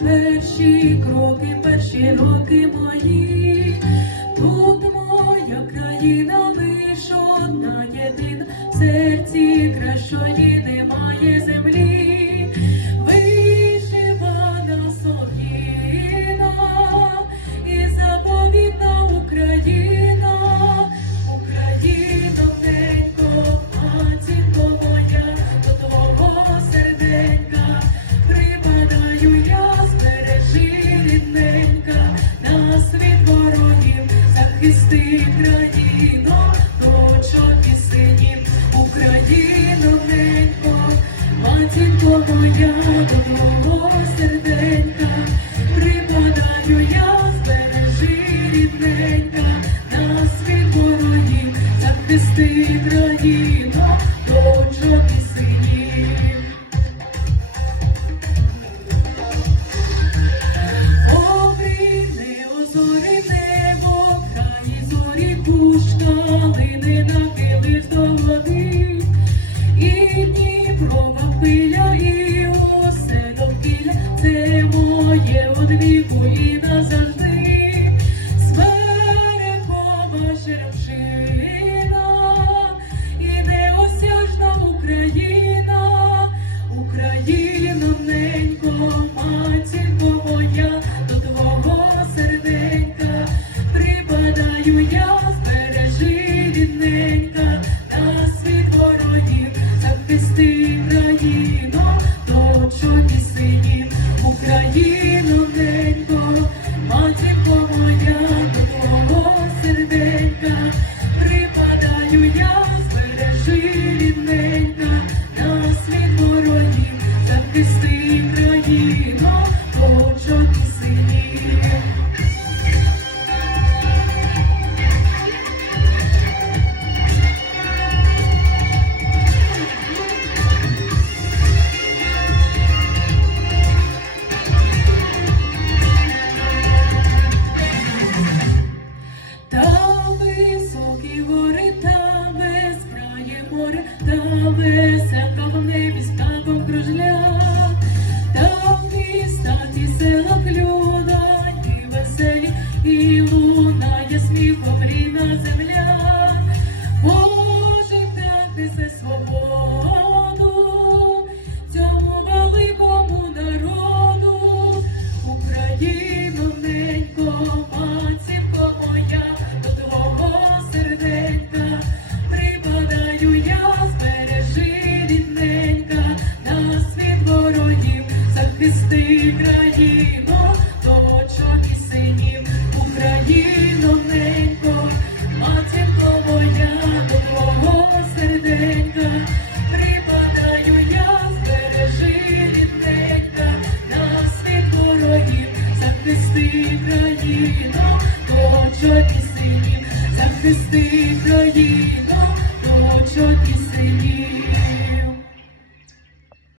перші кроки, перші роки мої. Серці немає землі. Вишивана сотніна і заповідна Україна, Україна ненько, матінко до твого серденька, припадаю я, збережи рідненька, нас від ворогів, захисти країну, матінко я до одвіку назавжди. Смерехова шершина, і неосяжна Україна, Україна ненько, матінко моя, до твого серденька, припадаю я, збережи рідненька, нас від ворогів, я, збережи земля. Принесе свободу цьому великому народу, Україну ненько, матінко моя, до твого серденька, припадаю я, збережи рідненька, нас від ворогів, захисти країну, дочок і захисти країну, почать і синів, захисти країну, почать і